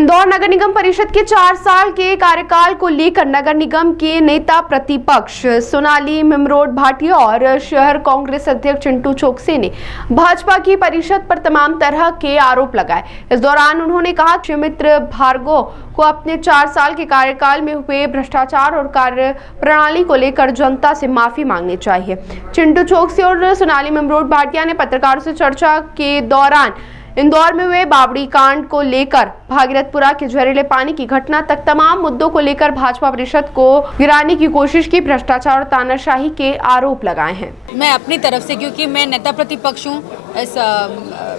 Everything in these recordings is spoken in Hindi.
इंदौर नगर निगम परिषद के 4 साल के कार्यकाल को लेकर नगर निगम के नेता प्रतिपक्ष सोनाली मिमरोड भाटिया और शहर कांग्रेस अध्यक्ष चिंटू चोकसी ने भाजपा की परिषद पर तमाम तरह के आरोप लगाए। इस दौरान उन्होंने कहा कि सुमित्र भार्गव को अपने 4 साल के कार्यकाल में हुए भ्रष्टाचार और कार्य प्रणाली को लेकर जनता से माफी मांगनी चाहिए। चिंटू चोकसी और सोनाली मिमरोड भाटिया ने पत्रकारों से चर्चा के दौरान इंदौर में हुए बावड़ी कांड को लेकर भागीरथपुरा के जहरीले पानी की घटना तक तमाम मुद्दों को लेकर भाजपा परिषद को गिराने की कोशिश की, भ्रष्टाचार और तानाशाही के आरोप लगाए हैं। मैं अपनी तरफ से, क्योंकि मैं नेता प्रतिपक्ष हूँ इस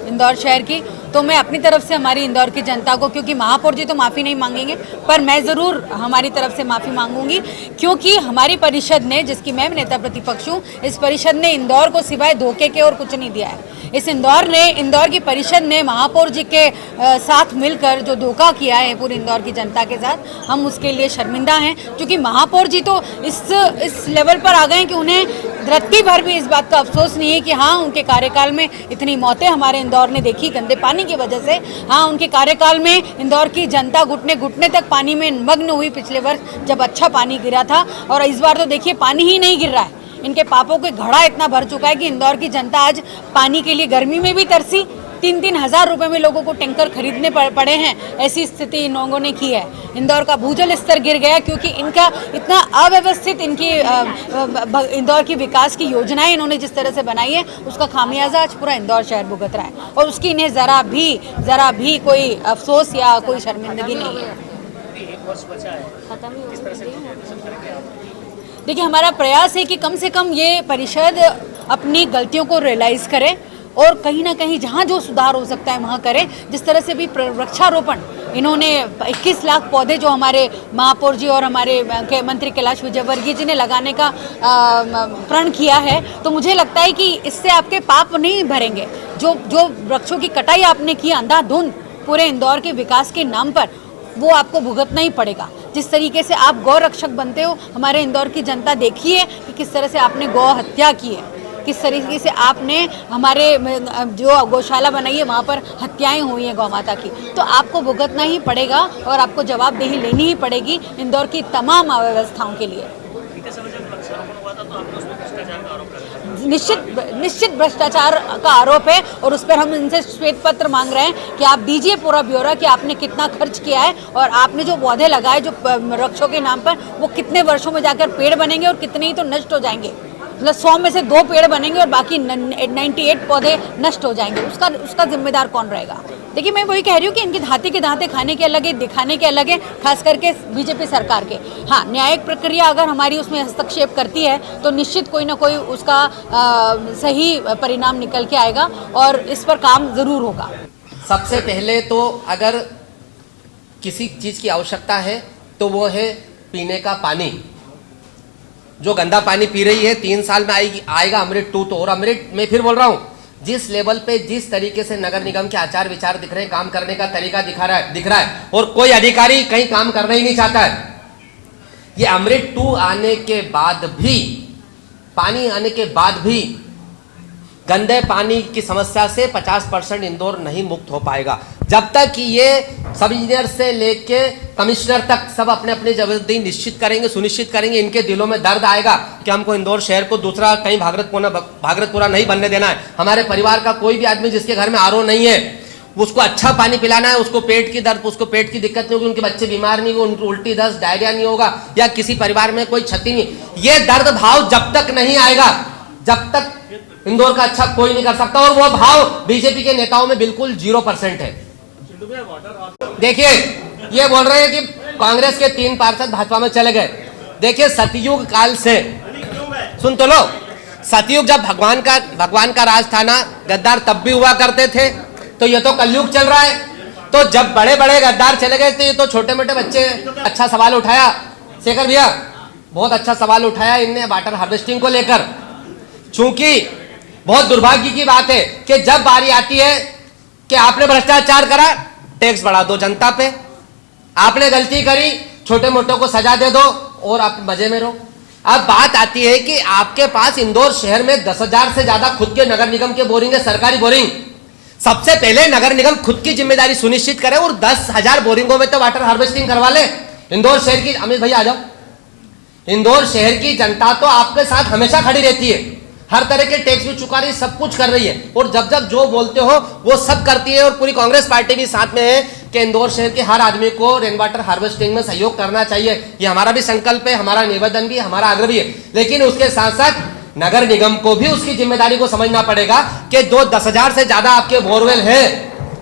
इंदौर शहर की, तो मैं अपनी तरफ से हमारी इंदौर की जनता को, क्योंकि महापौर जी तो माफ़ी नहीं मांगेंगे, पर मैं ज़रूर हमारी तरफ से माफ़ी मांगूंगी, क्योंकि हमारी परिषद ने, जिसकी मैं नेता प्रतिपक्ष हूँ, इस परिषद ने इंदौर को सिवाय धोखे के और कुछ नहीं दिया है। इस इंदौर की परिषद ने महापौर जी के साथ मिलकर जो धोखा किया है पूरी इंदौर की जनता के साथ, हम उसके लिए शर्मिंदा हैं। क्योंकि महापौर जी तो इस लेवल पर आ गए हैं कि उन्हें रत्ती भर भी इस बात का अफसोस नहीं है कि हाँ, उनके कार्यकाल में इतनी मौतें हमारे इंदौर ने देखी गंदे पानी की वजह से। हाँ, उनके कार्यकाल में इंदौर की जनता घुटने घुटने तक पानी में मग्न हुई पिछले वर्ष जब अच्छा पानी गिरा था, और इस बार तो देखिए पानी ही नहीं गिर रहा है। इनके पापों के घड़ा इतना भर चुका है कि इंदौर की जनता आज पानी के लिए गर्मी में भी तरसी। 3-3 हज़ार रुपए में लोगों को टैंकर खरीदने पड़े हैं, ऐसी स्थिति इन लोगों ने की है। इंदौर का भूजल स्तर गिर गया क्योंकि इनका इतना अव्यवस्थित, इनकी इंदौर की विकास की योजनाएं इन्होंने जिस तरह से बनाई है, उसका खामियाजा आज पूरा इंदौर शहर भुगत रहा है, और उसकी इन्हें ज़रा भी कोई अफसोस या कोई शर्मिंदगी नहीं है। देखिए, हमारा प्रयास है कि कम से कम ये परिषद अपनी गलतियों को रियलाइज़ करे और कहीं ना कहीं जहाँ जो सुधार हो सकता है वहाँ करें। जिस तरह से भी वृक्षारोपण इन्होंने 21 लाख पौधे जो हमारे महापौर जी और हमारे मंत्री कैलाश विजयवर्गीय जी ने लगाने का प्रण किया है, तो मुझे लगता है कि इससे आपके पाप नहीं भरेंगे। जो वृक्षों की कटाई आपने की अंधाधुंध पूरे इंदौर के विकास के नाम पर, वो आपको भुगतना ही पड़ेगा। जिस तरीके से आप गौ रक्षक बनते हो, हमारे इंदौर की जनता देखी है कि किस तरह से आपने गौ हत्या की है, किस तरीके से आपने हमारे जो गौशाला बनाई है वहाँ पर हत्याएं हुई हैं गौ माता की, तो आपको भुगतना ही पड़ेगा और आपको जवाबदेही लेनी ही पड़ेगी इंदौर की तमाम अव्यवस्थाओं के लिए। निश्चित भ्रष्टाचार का आरोप है, और उस पर हम इनसे श्वेत पत्र मांग रहे हैं कि आप दीजिए पूरा ब्यौरा कि आपने कितना खर्च किया है, और आपने जो पौधे लगाए जो वृक्षों के नाम पर, वो कितने वर्षों में जाकर पेड़ बनेंगे और कितने ही तो नष्ट हो जाएंगे। मतलब 100 में से 2 पेड़ बनेंगे और बाकी 98 पौधे नष्ट हो जाएंगे। उसका जिम्मेदार कौन रहेगा? देखिए, मैं वही कह रही हूँ कि इनके हाथे के दांते खाने के अलग है, दिखाने के अलग है, खास करके बीजेपी सरकार के। हाँ, न्यायिक प्रक्रिया अगर हमारी उसमें हस्तक्षेप करती है तो निश्चित कोई ना कोई उसका सही परिणाम निकल के आएगा और इस पर काम जरूर होगा। सबसे पहले तो अगर किसी चीज़ की आवश्यकता है तो वो है पीने का पानी। जो गंदा पानी पी रही है 3 साल में आएगा अमृत 2 तो, और अमृत मैं फिर बोल रहा हूँ, जिस लेवल पे जिस तरीके से नगर निगम के आचार विचार दिख रहे हैं, काम करने का तरीका दिख रहा है, और कोई अधिकारी कहीं काम करना ही नहीं चाहता है। ये अमृत 2 आने के बाद भी, पानी आने के बाद भी गंदे पानी की समस्या से 50% इंदौर नहीं मुक्त हो पाएगा, जब तक कि ये सब इंजीनियर से लेके कमिश्नर तक सब अपने अपने जवाबदेही निश्चित करेंगे, सुनिश्चित करेंगे। इनके दिलों में दर्द आएगा कि हमको इंदौर शहर को दूसरा कहीं भागीरथपुरा नहीं बनने देना है। हमारे परिवार का कोई भी आदमी जिसके घर में आरओ नहीं है, उसको अच्छा पानी पिलाना है, उसको पेट की दर्द, उसको पेट की दिक्कत नहीं होगी, उनके बच्चे बीमार नहीं होंगे, उनको उल्टी दस्त डायरिया नहीं होगा, या किसी परिवार में कोई क्षति नहीं। ये दर्द भाव जब तक नहीं आएगा, जब तक इंदौर का अच्छा कोई नहीं कर सकता, और वो भाव बीजेपी के नेताओं में बिल्कुल 0% है। देखिए, ये बोल रहे हैं कि कांग्रेस के 3 पार्षद भाजपा में चले गए। देखिए, सतयुग काल से, सुन तो लो, सतयुग जब भगवान का राज था ना, गद्दार तब भी हुआ करते थे, तो ये तो कलयुग चल रहा है। तो जब बड़े बड़े गद्दार चले गए थे, तो छोटे मोटे बच्चे अच्छा सवाल उठाया। शेखर भैया बहुत अच्छा सवाल उठाया इनने वाटर हार्वेस्टिंग को लेकर। चूंकि बहुत दुर्भाग्य की बात है कि जब बारी आती है कि आपने भ्रष्टाचार करा, टैक्स बढ़ा दो जनता पे, आपने गलती करी, छोटे मोटों को सजा दे दो और आप मजे में रहो। अब बात आती है कि आपके पास इंदौर शहर में 10,000 से ज्यादा खुद के नगर निगम के बोरिंग है, सरकारी बोरिंग। सबसे पहले नगर निगम खुद की जिम्मेदारी सुनिश्चित करे और 10,000 बोरिंगों में तो वाटर हार्वेस्टिंग करवा ले। इंदौर शहर की, अमित भैया आ जाओ, इंदौर शहर की जनता तो आपके साथ हमेशा खड़ी रहती है, हर तरह के टैक्स भी चुका रही है, सब कुछ कर रही है, और जब जब जो बोलते हो वो सब करती है। और पूरी कांग्रेस पार्टी भी साथ में है कि इंदौर शहर के हर आदमी को रेन वाटर हार्वेस्टिंग में सहयोग करना चाहिए। ये हमारा भी संकल्प है, हमारा निवेदन भी, हमारा आग्रह भी है। लेकिन उसके साथ साथ नगर निगम को भी उसकी जिम्मेदारी को समझना पड़ेगा कि 10,000 से ज्यादा आपके बोरवेल है,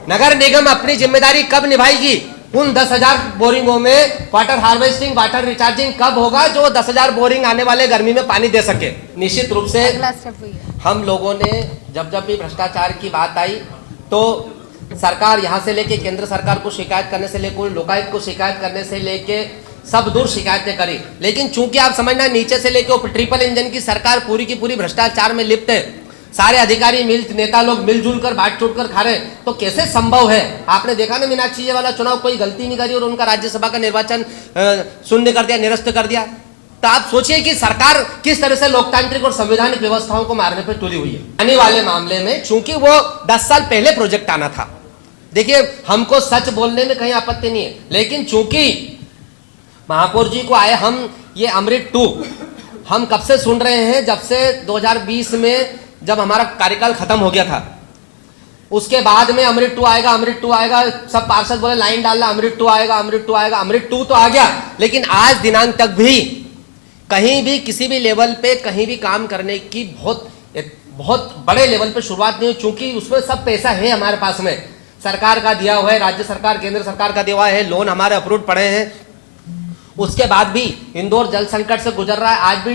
नगर निगम अपनी जिम्मेदारी कब निभाएगी? उन 10,000 बोरिंगों में वाटर हार्वेस्टिंग, वाटर रिचार्जिंग कब होगा जो 10,000 बोरिंग आने वाले गर्मी में पानी दे सके? निश्चित रूप से अगला स्टेप वही है। हम लोगों ने जब जब भी भ्रष्टाचार की बात आई तो सरकार यहां से लेके केंद्र सरकार को शिकायत करने से लेकर लोकायुक्त को शिकायत करने से लेके सब दूर शिकायतें करी। लेकिन चूंकि आप समझना नीचे से लेके ट्रिपल इंजन की सरकार पूरी की पूरी भ्रष्टाचार में लिप्त है, सारे अधिकारी नेता लोग मिलजुल कर बांट छूट कर खा रहे, तो कैसे संभव है? आपने देखा ना मीनाक्षी जी वाला चुनाव, कोई गलती नहीं करी और उनका राज्यसभा का निर्वाचन शून्य कर दिया, निरस्त कर दिया। तो आप सोचिए कि सरकार किस तरह से लोकतांत्रिक और संवैधानिक व्यवस्थाओं को मारने पर तुली हुई है। आने वाले मामले में चूंकि वो 10 साल पहले प्रोजेक्ट आना था, देखिए हमको सच बोलने में कहीं आपत्ति नहीं है, लेकिन चूंकि महापौर जी को आए, हम ये अमृत 2 हम कब से सुन रहे हैं? जब से 2020 में जब हमारा कार्यकाल खत्म हो गया था, उसके बाद में अमृत 2 आएगा, अमृत 2 आएगा, सब पार्षद बोले लाइन डालना, अमृत 2 आएगा, अमृत 2 आएगा। अमृत 2 तो आ गया, लेकिन आज दिनांक तक भी कहीं भी किसी भी लेवल पे कहीं भी काम करने की बहुत बड़े लेवल पे शुरुआत नहीं हुई, चूंकि उसमें सब पैसा है हमारे पास में, सरकार का दिया हुआ है, राज्य सरकार केंद्र सरकार का दिया हुआ है, लोन हमारे अप्रूव पड़े हैं। उसके बाद भी इंदौर जल संकट से गुजर रहा है, आज भी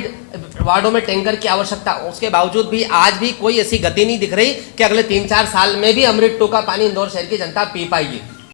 वार्डों में टैंकर की आवश्यकता, उसके बावजूद भी आज भी कोई ऐसी गति नहीं दिख रही कि अगले 3-4 साल में भी अमृत 2 का पानी इंदौर शहर की जनता पी पाएगी।